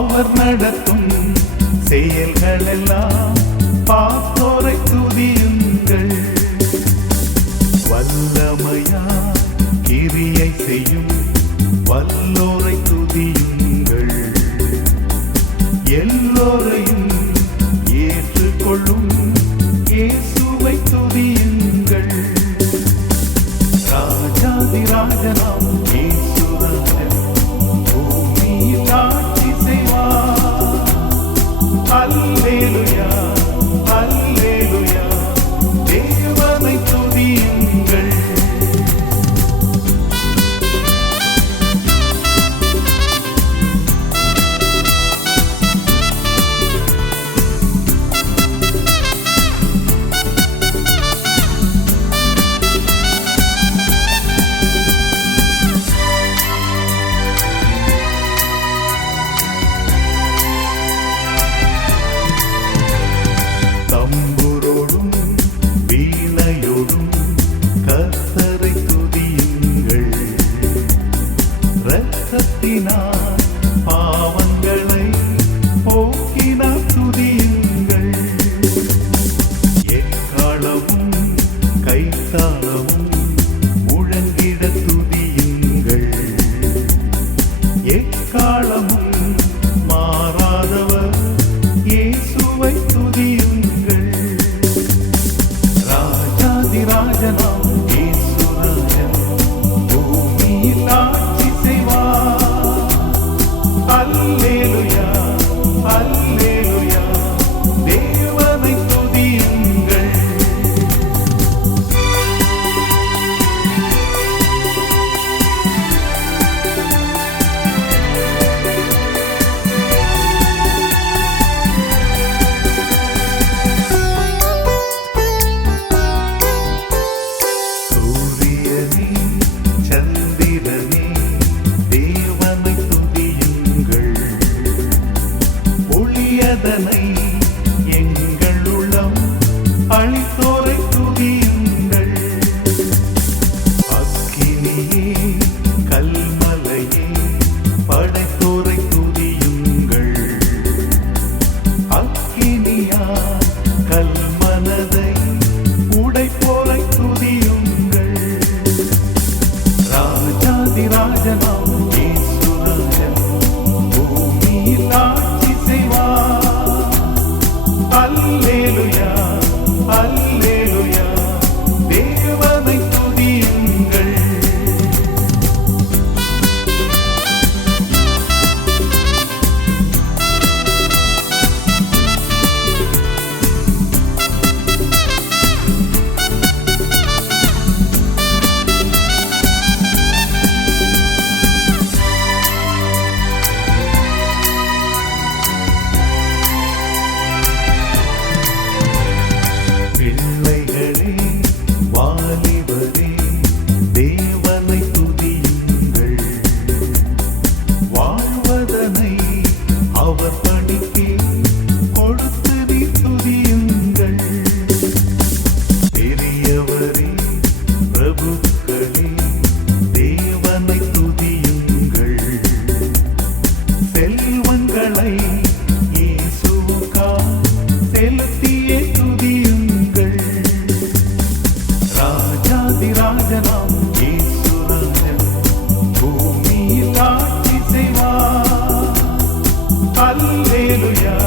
அவர் நடத்தும் செயல்களெல்லாம் பார்த்தோரை துதியுங்கள். வல்லமையா கிரியை செய்யும் வல்லோரை துதியுங்கள். எல்லோரையும் ஏற்றுக்கொள்ளும் Hallelujah. President. ஆதிராஜனாம் ஈஸ்வரன் பூமியில் ஆட்சி செய்வார் அல்லேலுயா அல்ல அதிராஜனாம் ஈஸ்வரன் பூமியில் ஆட்சி செய்வார். அல்லேலுயா.